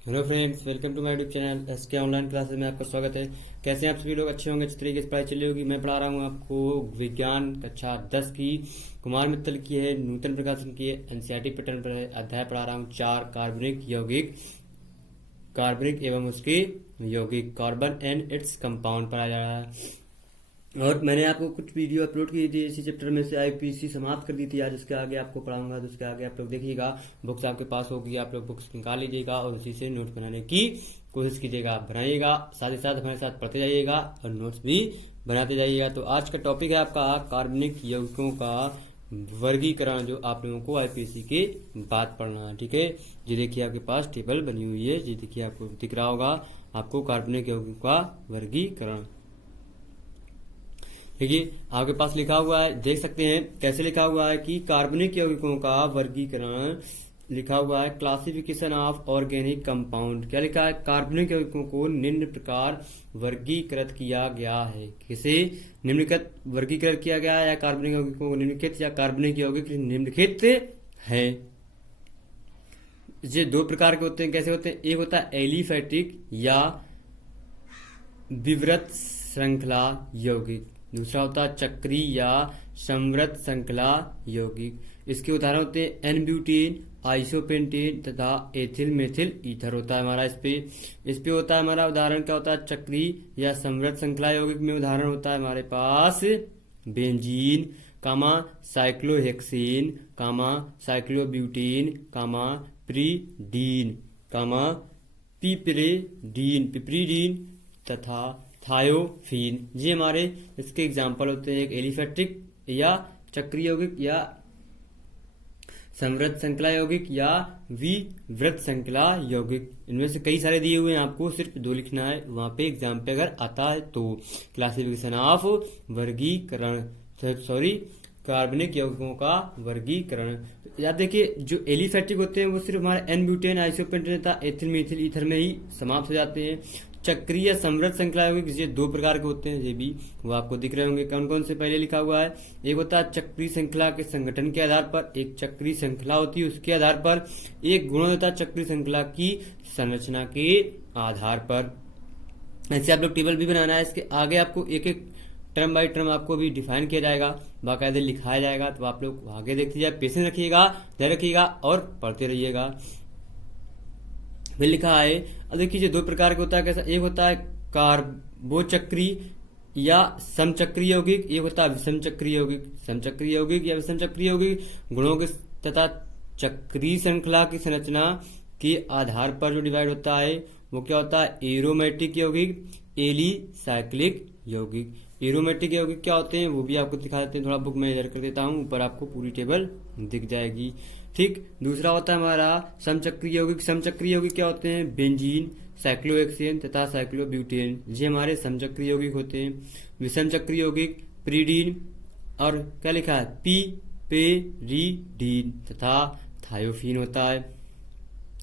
Hello friends, welcome to my YouTube channel SK online classes में आपका स्वागत है। कैसे हैं आप सभी लोग? अच्छे होंगे। अच्छी तरीके से पढ़ाई चल रही होगी। मैं पढ़ा रहा हूँ आपको विज्ञान कक्षा 10 की, कुमार मित्तल की है, नूतन प्रकाशन की है, एनसीईआरटी पैटर्न पर है। अध्याय पढ़ा रहा हूँ 4, कार्बनिक एवं उसके यौगिक, कार्बन एंड इट्स कंपाउंड पढ़ाया जा रहा है। और मैंने आपको कुछ वीडियो अपलोड की थी इसी चैप्टर में से। आईपीसी समाप्त कर दी थी। आज उसके आगे आपको पढ़ाऊंगा, तो उसके आगे आप लोग देखिएगा। बुक्स आपके पास होगी, आप लोग बुक्स निकाल लीजिएगा और उसी से नोट बनाने की कोशिश कीजिएगा, बनाइएगा। साथ ही साथ हमारे साथ पढ़ते जाइएगा और नोट्स भी बनाते जाइएगा। तो आज का टॉपिक है आपका कार्बनिक यौगिकों का वर्गीकरण, जो आप लोगों को आईपीसी के बाद पढ़ना है। ठीक है, ये देखिए आपके पास टेबल बनी हुई है, ये देखिए आपको दिख रहा होगा आपको कार्बनिक यौगिकों का वर्गीकरण। देखिए आपके पास लिखा हुआ है, देख सकते हैं कैसे लिखा हुआ है कि कार्बनिक यौगिकों का वर्गीकरण लिखा हुआ है, क्लासिफिकेशन ऑफ ऑर्गेनिक कंपाउंड। क्या लिखा है? कार्बनिक यौगिकों को निम्न प्रकार वर्गीकृत किया गया है। किसे निम्नलिखित वर्गीकृत किया गया है? या कार्बनिक यौगिकों को निम्नलिखित, या कार्बनिक यौगिक निम्नलिखित है। ये दो प्रकार के होते हैं। कैसे होते हैं? एक होता है एलिफैटिक या विवृत श्रृंखला यौगिक, दूसरा होता है चक्री या समवृत श्रृंखला यौगिक। इसके उदाहरण होते हैं एन ब्यूटेन, आइसोपेंटेन तथा एथिल मेथिल ईथर होता है हमारा। इस पे होता है हमारा उदाहरण। क्या होता है? चक्री या समवृत श्रृंखला यौगिक में उदाहरण होता है हमारे पास बेंजीन, साइक्लोहेक्सेन, साइक्लोब्यूटेन, प्रीडीन, पिपरीडीन तथा थायोफीन। ये हमारे इसके एग्जाम्पल होते हैं। एक एलिफैटिक या चक्रीय यौगिक, या समवृत श्रृंखला यौगिक, या विवृत श्रृंखला यौगिक। इनमें से कई सारे दिए हुए हैं, आपको सिर्फ 2 लिखना है वहां पे एग्जाम पे अगर आता है तो। क्लासिफिकेशन ऑफ वर्गीकरण, कार्बनिक यौगिकों का वर्गीकरण। याद देखिए, जो एलिफैटिक होते हैं वो सिर्फ हमारे एन ब्यूटेन, आइसोपेंटेन तथा एथिल मेथिल ईथर में ही समाप्त हो जाते हैं। चक्रीय या समवृत श्रृंखला यौगिक ये 2 प्रकार के होते हैं, ये भी वो आपको दिख रहे होंगे। कौन कौन से पहले लिखा हुआ है? एक होता है चक्रीय श्रृंखला के संगठन के आधार पर, एक चक्रीय श्रृंखला होती है उसके आधार पर, एक गुण होता है चक्रीय श्रृंखला की संरचना के आधार पर। ऐसे आप लोग टेबल भी बनाना है। इसके आगे आपको एक एक टर्म बाय टर्म आपको भी डिफाइन किया जाएगा, बाकायदे लिखाया जाएगा। तो आप लोग आगे देखते जाए, पेशेंस रखिएगा, धैर्य रखिएगा और पढ़ते रहिएगा। फिर लिखा है, अब देखिए 2 प्रकार का होता है। कैसा? एक होता है कार्बोचक्री या समचक्रीय यौगिक, एक होता है विषम चक्रीय यौगिक। समचक्रीय यौगिक या विषम चक्रीय यौगिक गुणों के तथा चक्रीय श्रृंखला की संरचना के आधार पर जो डिवाइड होता है वो क्या होता है? एरोमेटिक यौगिक, एलिसाइक्लिक यौगिक। एरोमेटिक यौगिक क्या होते हैं वो भी आपको दिखा देते हैं, थोड़ा बुक में कर देता हूं, ऊपर आपको पूरी टेबल दिख जाएगी। ठीक, दूसरा होता है हमारा समचक्रीय यौगिक। समचक्रीय यौगिक क्या होते हैं? बेंजीन, साइक्लोहेक्सेन तथा साइक्लोब्यूटेन, ये हमारे समचक्रीय यौगिक होते हैं। विषम चक्रीय यौगिक प्रीडीन और क्या लिखा है? पिपेरिडीन तथा थायोफीन होता है।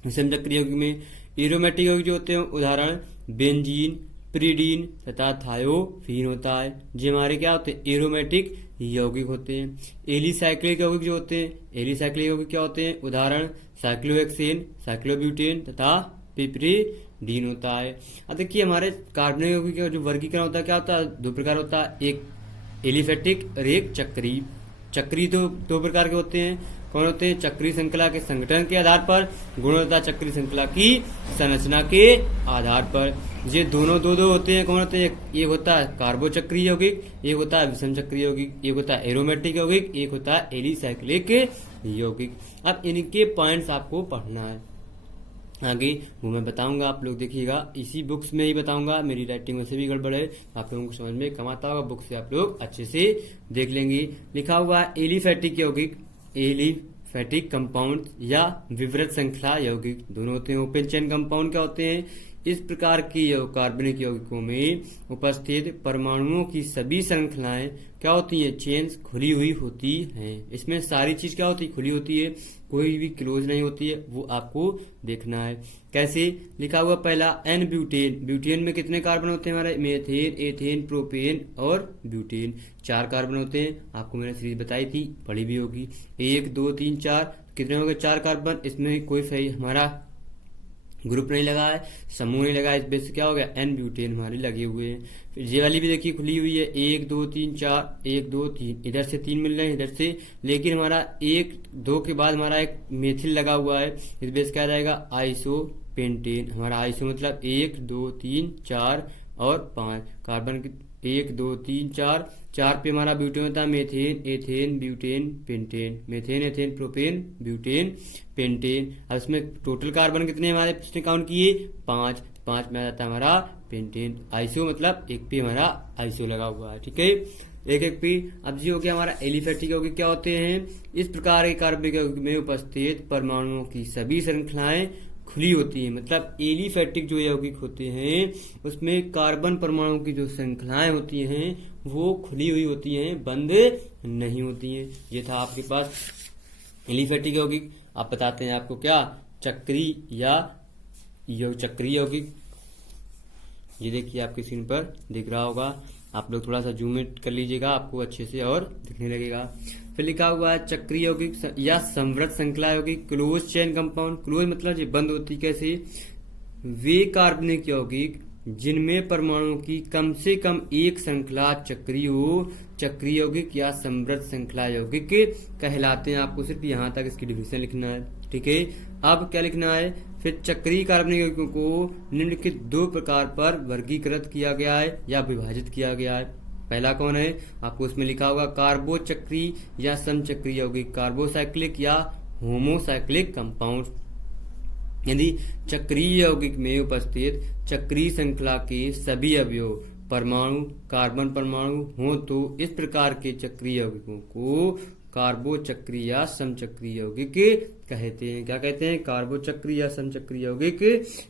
विषम चक्रीय यौगिक में एरोमेटिक यौगिक जो होते हैं उदाहरण बेंजीन, प्रीडीन तथा थायोफीन होता है। ये हमारे क्या होते हैं? एरोमेटिक यौगिक होते हैं। एलिसाइक्लिक यौगिक जो होते हैं, एलिसाइक्लिक यौगिक क्या होते हैं? उदाहरण साइक्लोहेक्सेन, साइक्लोब्यूटेन तथा पिपरीडीन होता है। अब देखिए हमारे कार्बनिक यौगिक का जो वर्गीकरण होता है क्या होता है? 2 प्रकार होता है, एक एलिफैटिक और एक चक्री। चक्री तो 2 प्रकार के होते हैं। कौन होते हैं? चक्रीय श्रृंखला के संगठन के आधार पर, गुण होता है चक्रीय श्रृंखला की संरचना के आधार पर। ये दोनों दो होते हैं। कौन होते हैं? एक होता है कार्बोचक्रीय यौगिक, एक होता है विषम चक्रीय यौगिक, एक होता है एरोमेटिक यौगिक, एक होता है एलिसाइक्लिक यौगिक। अब इनके पॉइंट्स आपको पढ़ना है, आगे वो मैं बताऊंगा, आप लोग देखिएगा। इसी बुक्स में ही बताऊंगा, मेरी राइटिंग वैसे भी गड़बड़ है, आप लोगों को समझ में कम आता होगा, बुक से आप लोग अच्छे से देख लेंगे। लिखा हुआ है एलिफैटिक यौगिक, एलिफैटिक कंपाउंड या विवृत श्रृंखला यौगिक दोनों होते हैं। ओपन चेन कंपाउंड क्या होते हैं? इस प्रकार की कार्बनिक यौगिकों में उपस्थित परमाणुओं की सभी श्रृंखलाएं क्या होती हैं? चेन्स खुली हुई होती हैं। इसमें सारी चीज क्या होती है? खुली होती है, कोई भी क्लोज नहीं होती है, वो आपको देखना है। कैसे? लिखा हुआ पहला एन ब्यूटेन। ब्यूटेन में कितने कार्बन होते हैं हमारे? मेथेन, एथेन, प्रोपेन और ब्यूटेन, 4 कार्बन होते हैं। आपको मैंने सीरीज बताई थी, पढ़ी भी होगी। 1 2 3 4 कितने हो गए? 4 कार्बन। इसमें कोई सही हमारा ग्रुप नहीं लगा है, समूह नहीं लगा है, इस बेस से क्या हो गया एन ब्यूटेन हमारे लगे हुए हैं। फिर ये वाली भी देखिए खुली हुई है 1 2 3 4 1 2 3, इधर से 3 मिल रहे हैं इधर से, लेकिन हमारा 1 2 के बाद हमारा एक मेथिल लगा हुआ है, इस बेस क्या रहेगा आइसो पेंटेन। हमारा आइसो मतलब 1 2 3 4 और 5 कार्बन की 1 2 3 4 4 पे हमारा ब्यूटेन होता है methane ethane butane pentane, methane ethane propane butane pentane. अब इसमें टोटल कार्बन कितने हमारे उसने काउंट किए 5, 5 में आ जाता है हमारा पेंटेन। आइसो मतलब एक पे हमारा आइसो लगा हुआ है, ठीक है, एक एक पे। अब जी हो गया हमारा एलिफेटिक यौगिक क्या होते हैं, इस प्रकार के कार्बनिक यौगिक में उपस्थित परमाणुओं की सभी श्रृंखलाएं खुली होती है। मतलब एलिफेटिक जो यौगिक होते हैं उसमें कार्बन परमाणु की जो श्रृंखलाएं होती हैं वो खुली हुई होती हैं, बंद नहीं होती हैं। ये था आपके पास एलिफेटिक यौगिक। आप बताते हैं आपको क्या चक्री या चक्रीय यौगिक। ये देखिए आपकी स्क्रीन पर दिख रहा होगा, आप लोग थोड़ा सा जूम इन कर लीजिएगा, आपको अच्छे से और दिखने लगेगा। फिर लिखा हुआ है चक्रीय यौगिक या समृद्ध श्रृंखला यौगिक, क्लोज चेन कंपाउंड। क्लोज मतलब ये बंद होती कैसे, वे कार्बनिक यौगिक जिनमें परमाणु की कम से कम एक श्रृंखला चक्रीय हो, चक्रीय यौगिक या समृद्ध श्रृंखला यौगिक कहलाते हैं। आपको सिर्फ यहाँ तक इसकी डिफिनेशन लिखना है, ठीक है। अब क्या लिखना है, फिर चक्रीय कार्बनिक यौगिकों को निम्नलिखित 2 प्रकार पर वर्गीकृत किया गया है या विभाजित किया गया है। पहला कौन है, आपको उसमें लिखा होगा कार्बोचक्री या समचक्रीय यौगिक, कार्बोसाइक्लिक या होमोसाइक्लिक कंपाउंड। यदि चक्रीय यौगिक में उपस्थित चक्रीय श्रृंखला के सभी अवयव परमाणु कार्बन परमाणु हो तो इस प्रकार के चक्रीय यौगिकों को कार्बोचक्रीय या समचक्रीय यौगिक कहते हैं। क्या कहते हैं, कार्बोचक्रीय या समचक्रीय यौगिक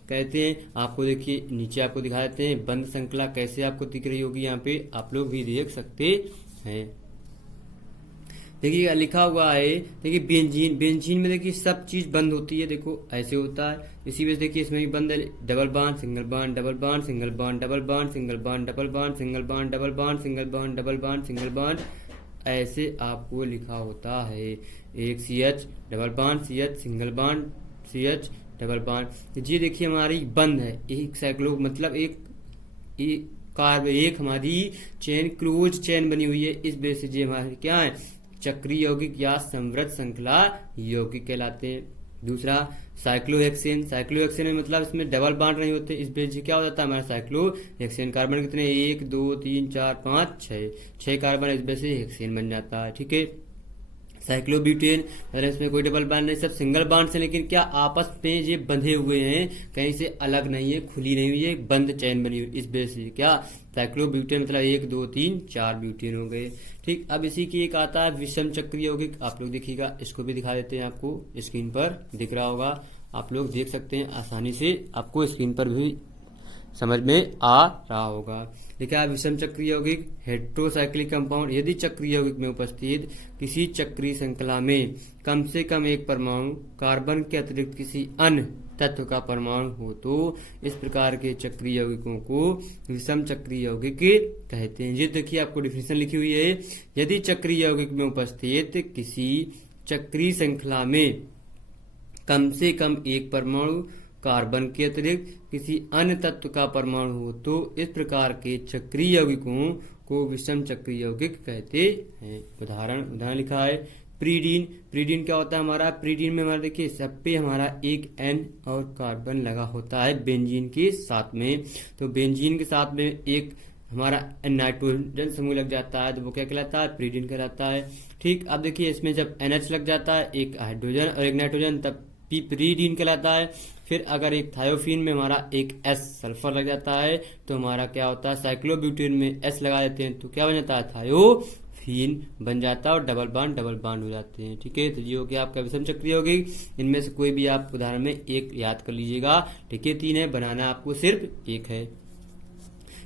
कहते हैं। आपको देखिए नीचे आपको दिखा देते हैं बंद श्रृंखला कैसे आपको दिख रही होगी, यहाँ पे आप लोग भी देख सकते हैं। देखिए लिखा हुआ है, देखिए बेंजीन, बेंजीन में देखिए सब चीज बंद होती है, देखो ऐसे होता है। इसी वजह से देखिए इसमें भी बंद है, double bond single bond double bond single bond double bond single bond double bond single bond double bond single bond double bond single bond, ऐसे आपको लिखा होता है। एक CH double bond CH single bond CH double bond. ये देखिए हमारी बंद है, एक साइक्लो मतलब एक कार्ब एक हमारी चेन क्लोज चेन बनी हुई है, इस बेस से हमारे क्या है चक्रीय यौगिक या समृद्ध श्रृंखला यौगिक कहलाते हैं। दूसरा साइक्लोहेक्सेन, साइक्लोहेक्सेन में मतलब इसमें डबल बॉन्ड नहीं होते, इस बेस से क्या हो जाता है हमारा साइक्लोहेक्सेन। कार्बन कितने 1 2 3 4 5 6 कार्बन, इस बेस से हेक्सेन बन जाता है, ठीक है। साइक्लोब्यूटेन मतलब इसमें कोई डबल बॉन्ड नहीं, सब सिंगल बॉन्ड से, लेकिन क्या आपस में ये बंधे हुए हैं, कहीं से अलग नहीं है, खुली नहीं हुई है, बंद चैन बनी हुई, इस बेस से क्या साइक्लोब्यूटेन मतलब 1 2 3 4 ब्यूटेन हो गए, ठीक। अब इसी की एक आता है विषम चक्रीय यौगिक, आप लोग देखिएगा, इसको भी दिखा देते हैं, आपको स्क्रीन पर दिख रहा होगा, आप लोग देख सकते हैं आसानी से, आपको स्क्रीन पर भी समझ में आ रहा होगा। लिखा है विषम चक्रीय यौगिक हेट्रोसाइक्लिक कंपाउंड, यदि चक्रीय यौगिक में उपस्थित किसी चक्रीय श्रृंखला में कम से कम एक परमाणु कार्बन के अतिरिक्त किसी अन्य तत्व का परमाणु हो तो इस प्रकार के चक्रीय यौगिकों को विषम चक्रीय यौगिक कहते हैं। ये देखिए आपको डिफिनेशन लिखी हुई है, यदि चक्रीय यौगिक में उपस्थित किसी चक्रीय श्रृंखला में कम से कम एक परमाणु कार्बन के अतिरिक्त किसी अन्य तत्व का परमाणु हो तो इस प्रकार के चक्रीय यौगिकों को विषम चक्रीय यौगिक कहते हैं। उदाहरण लिखा है प्रीडीन, प्रीडीन क्या होता है हमारा, प्रीडीन में हमारा देखिए सब पे हमारा एक N और कार्बन लगा होता है बेंजीन के साथ में, तो बेंजीन के साथ में एक हमारा नाइट्रोजन समूह लग जाता है तो वो क्या कहलाता है, प्रीडीन कहलाता है, ठीक। अब देखिए इसमें जब NH लग जाता है, एक हाइड्रोजन और एक नाइट्रोजन, तब प्रीडीन कहलाता है। फिर अगर एक थायोफीन में हमारा एक S सल्फर लग जाता है तो हमारा क्या होता है, साइक्लोब्यूटेन में S लगा देते हैं तो क्या बन जाता है, थायोफीन बन जाता है और डबल बॉन्ड हो जाते हैं, ठीक है। तो ये हो गया आपका विषम चक्रीय यौगिक, इनमें से कोई भी आप उदाहरण में एक याद कर लीजिएगा, ठीक है। 3 है, बनाना आपको सिर्फ एक है।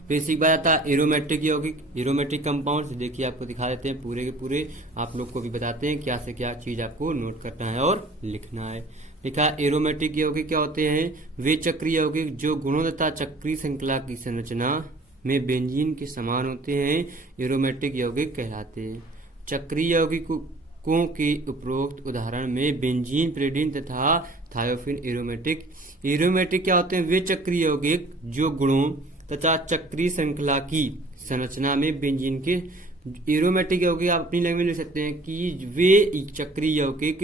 बेसिक बात आता है एरोमेट्रिक यौगिक, एरोमेट्रिक कंपाउंड, देखिए आपको दिखा देते हैं पूरे के पूरे, आप लोग को भी बताते हैं क्या से क्या चीज आपको नोट करना है और लिखना है। लिखा एरोमेटिक यौगिक क्या होते हैं, वे चक्रीय यौगिक जो गुणों तथा चक्रीय श्रृंखला की संरचना में बेंजीन के समान होते हैं एरोमेटिक यौगिक कहलाते हैं। चक्रीय यौगिक को के उपरोक्त उदाहरण में बेंजीन, प्रिडीन तथा थायोफिन एरोमेटिक। एरोमेटिक क्या होते हैं? वे चक्रीय यौगिक जो गुणों तथा चक्रीय श्रृंखला की संरचना में बेंजीन के एरोमेटिक यौगिक आप अपनी लैंग्वेज में लिख सकते हैं कि वे चक्रीय यौगिक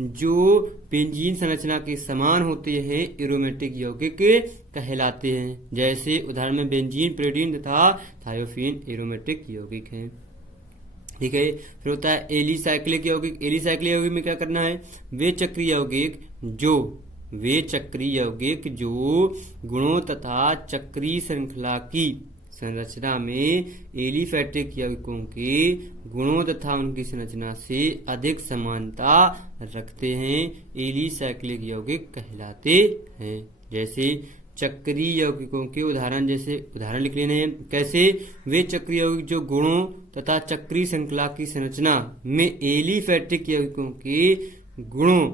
जो बेंजीन संरचना के समान होते हैं एरोमेटिक यौगिक कहलाते हैं। जैसे उदाहरण में बेंजीन, प्रिडीन तथा थायोफिन एरोमेटिक यौगिक हैं। ठीक है, फिर होता है एलिसाइक्लिक यौगिक। एलिसाइक्लिक यौगिक में क्या करना है? वे चक्रीय यौगिक जो गुणों तथा चक्रीय श्रृंखला की संरचना में एलिफैटिक यौगिकों के गुणों तथा उनकी संरचना से अधिक समानता रखते हैं, एलिसाइक्लिक यौगिक कहलाते हैं। जैसे चक्रीय यौगिकों के उदाहरण लिख लेने हैं। कैसे? वे चक्रीय यौगिक जो गुणों तथा चक्रीय श्रृंखला की संरचना में एलिफैटिक यौगिकों के गुणों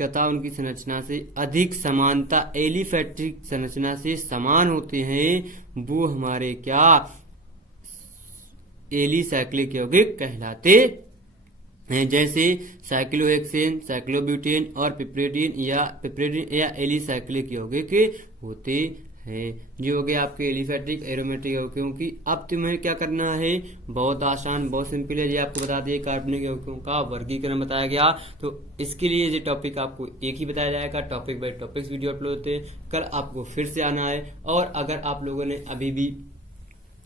तथा उनकी संरचना से अधिक समानता, एलिफैटिक संरचना से समान होते हैं, वो हमारे क्या एलिसाइक्लिक यौगिक कहलाते हैं। जैसे साइक्लोहेक्सेन, साइक्लोब्यूटेन और पिप्रिडिन या एलिसाइक्लिक यौगिक होते हैं। जो हो गया आपके एलिफैटिक एरोमेटिक यौगिकों की। अब तुम्हें क्या करना है? बहुत आसान, बहुत सिंपल है। ये आपको बता दिए कार्बनिक यौगिकों का वर्गीकरण बताया गया। तो इसके लिए ये टॉपिक आपको एक ही बताया जाएगा, topic by topics video upload होते हैं। कल आपको फिर से आना है। और अगर आप लोगों ने अभी भी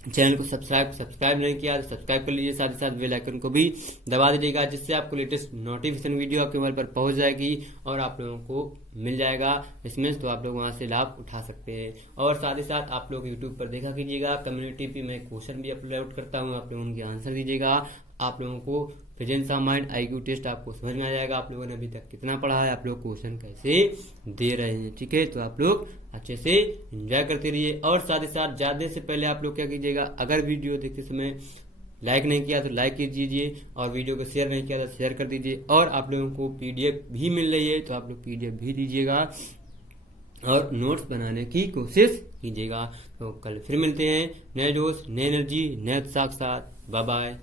चैनल को सब्सक्राइब नहीं किया तो सब्सक्राइब कर लीजिए, साथ ही साथ बेल आइकन को भी दबा दीजिएगा, जिससे आपको लेटेस्ट नोटिफिकेशन वीडियो आपके मोबाइल पर पहुंच जाएगी और आप लोगों को मिल जाएगा इसमें, तो आप लोग वहां से लाभ उठा सकते हैं। और साथ ही साथ आप लोग यूट्यूब पर देखा कीजिएगा, कम्युनिटी पे मैं क्वेश्चन भी अपलोड करता हूँ, आप लोग उनके आंसर दीजिएगा। आप लोगों को presence of mind IQ test आपको समझ में आ जाएगा, आप लोगों ने अभी तक कितना पढ़ा है, आप लोग क्वेश्चन कैसे दे रहे हैं। ठीक है, तो आप लोग अच्छे से एंजॉय करते रहिए। और साथ ही साथ जाने से पहले आप लोग क्या कीजिएगा, अगर वीडियो देखते समय लाइक नहीं किया तो लाइक कीजिए, और वीडियो को शेयर नहीं किया तो शेयर कर दीजिए। और आप लोगों को PDF भी मिल रही है तो आप लोग PDF भी दीजिएगा और नोट्स बनाने की कोशिश कीजिएगा। तो कल फिर मिलते हैं, नए दोस्त, नई एनर्जी, नए उत्साह के साथ। Bye bye.